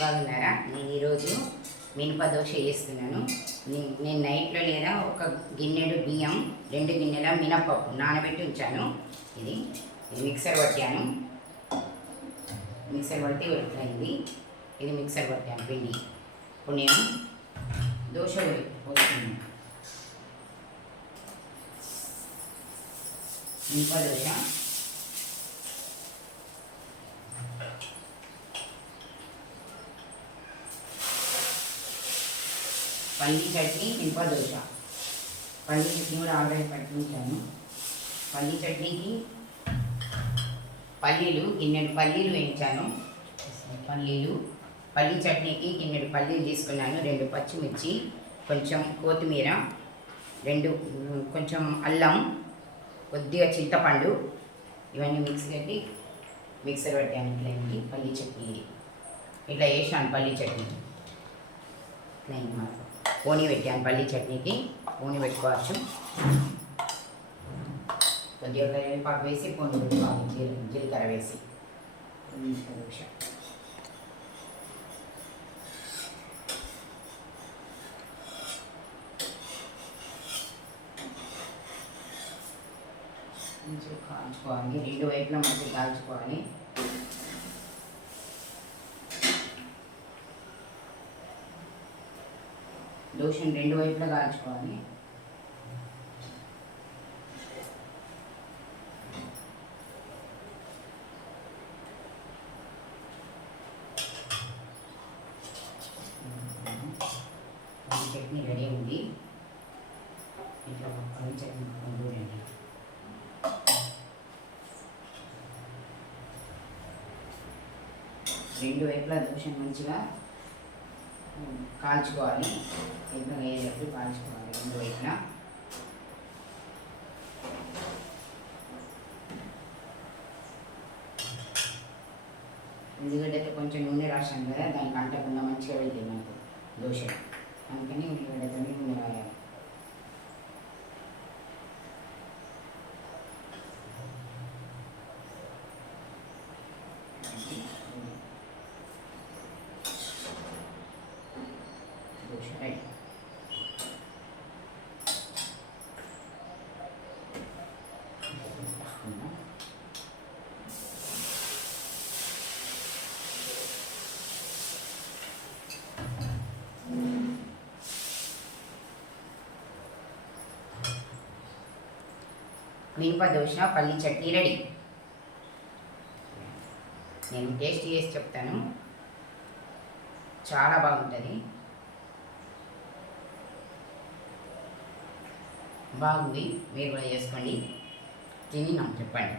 బాగున్నారా? నేను ఈరోజు మినప దోశ వేస్తున్నాను. నేను నైట్లో లేదా ఒక గిన్నెడు బియ్యం, 2 గిన్నెల మినపప్పు నానబెట్టి ఉంచాను. ఇది మిక్సర్ పట్టాను. మిక్సర్ పట్టి అయింది. ఇది మిక్సర్ పట్టాను పిండి. ఇప్పుడు నేను దోశ పోస్తున్నాను. మినప దోశ పల్లీ చట్నీ, మినప దోశ. పల్లీ చట్నీ కూడా ఆల్రెడీ పట్టించాను. పల్లీ చట్నీకి గిన్నెడు పల్లీలు వేయించాను. పల్లీ చట్నీకి గిన్నెడు పల్లీలు తీసుకున్నాను. 2 పచ్చిమిర్చి, కొంచెం కొత్తిమీర, కొంచెం అల్లం, కొద్దిగా చింతపండు, ఇవన్నీ మిక్సర్ పెట్టాను. ఇట్లా పల్లీ చట్నీ ఇట్లా వేసాను. పల్లీ చట్నీ ఇట్లా పోనీ పెట్టాను. పల్లీ చట్నీకి పోనీ పెట్టుకోవచ్చు. కొద్దిగా కరివేపాకు వేసి పోనీ పెట్టుకోవాలి. జీలకర్ర వేసి మంచిగా కాల్చుకోవాలి. 2 వైపులా మంచిగా కాల్చుకోవాలి. దోశను 2 వైపులా కాల్చుకోవాలి. చట్నీ రెడీ ఉంది. ఇట్లా చట్నీ రెడీ. 2 వైపులా దోశను మంచిగా కాల్చుకోవాలి. ఇంట్లో వేసేటప్పుడు కాల్చుకోవాలి 2 వైపులా. ఉల్లిగడ్డతో కొంచెం నూనె రాసాం కదా, దానికి అంటకుండా మంచిగా వెళ్తాయి మనకు దోశ. అందుకని ఉల్లిగడ్డతో నూనె రాయాలి. మినప దోశ, పల్లీ చట్నీ రెడీ. నేను టేస్ట్ చేసి చెప్తాను. చాలా బాగుంటుంది. బాగుంది. మీరు కూడా చేసుకోండి, తిని నాకు చెప్పండి.